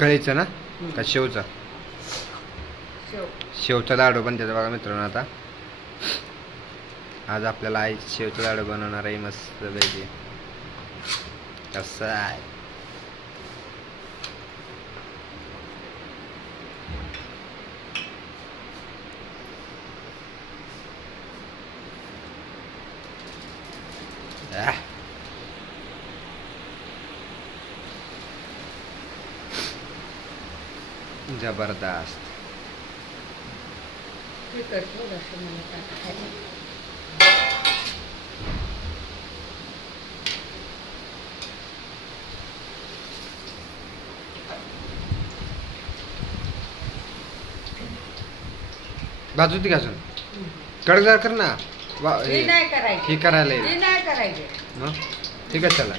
कळीचं ना का शेवचा? शेवचा लाडू बनते बघा मित्रांनो. आता आज आपल्याला आई शेवचा लाडू बनवणार आहे मस्त पैकी. कसं आहे जबरदस्त. बाजू ती घासून कडकदार कर ना. हे करायला मग ठीक आहे चला.